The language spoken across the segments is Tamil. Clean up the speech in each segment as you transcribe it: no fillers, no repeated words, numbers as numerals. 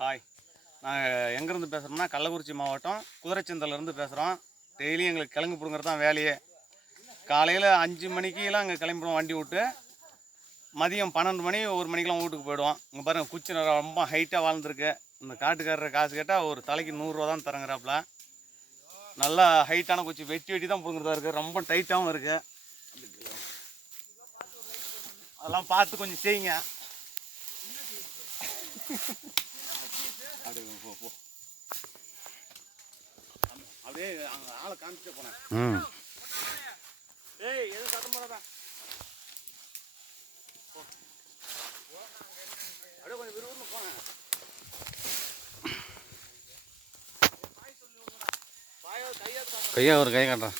ஹாய், நாங்கள் எங்கேருந்து பேசுகிறோம்னா கள்ளக்குறிச்சி மாவட்டம் குதிரைச்சந்தலேருந்து பேசுகிறோம். டெய்லியும் எங்களுக்கு கிழங்கு பிடுங்கிறது தான் வேலையே. காலையில் 5 மணிக்கெலாம் அங்கே கிளம்பிடுவோம் வண்டி விட்டு. மதியம் 12 மணி 1 மணிக்கெலாம் வீட்டுக்கு போயிடுவோம். இங்கே பாருங்கள், குச்சி ரொம்ப ஹைட்டாக வாழ்ந்துருக்கு. இந்த காட்டுக்காரர் காசு கேட்டால் ஒரு தலைக்கு 100 ரூபா தான் தரங்கிறாப்புல. நல்லா ஹைட்டான குச்சி வெட்டி தான் பிடுங்குறதா இருக்குது. ரொம்ப டைட்டாகவும் இருக்குது. அதெல்லாம் பார்த்து கொஞ்சம் செய்யுங்க. அப்படியே அங்கே ஆளை காமிச்சிட்டே போனேன். ஏய், எதுவும் சத்தம் போடாதா. அப்படியே கொஞ்சம் விறுவிறுன்னு போனேன். கையா ஒரு கை காட்டுறேன்.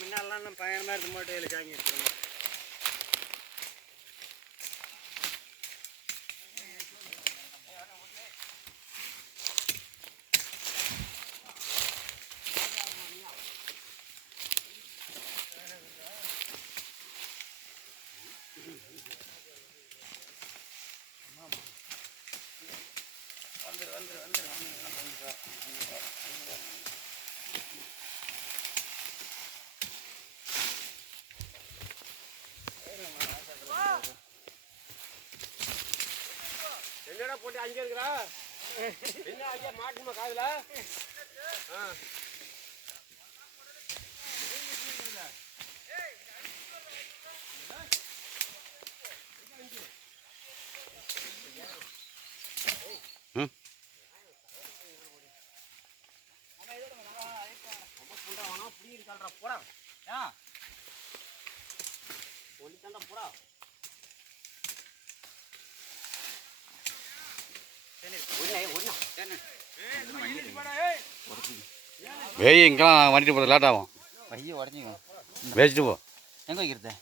முன்னாலாம் பயணமாக இருக்க மாட்டேன் சாமி எடுத்துருந்தோம். என்னடா போட்டு அங்கே இருக்கிறா? என்ன ஐயா மாட்டுமா காதுல? போடா போடா. வெயிங்கெல்லாம் வண்டிட்டு போகிறது லேட் ஆகும். கையை உடஞ்சிக்கும். வச்சுட்டு போ. எங்கே வைக்கிறது?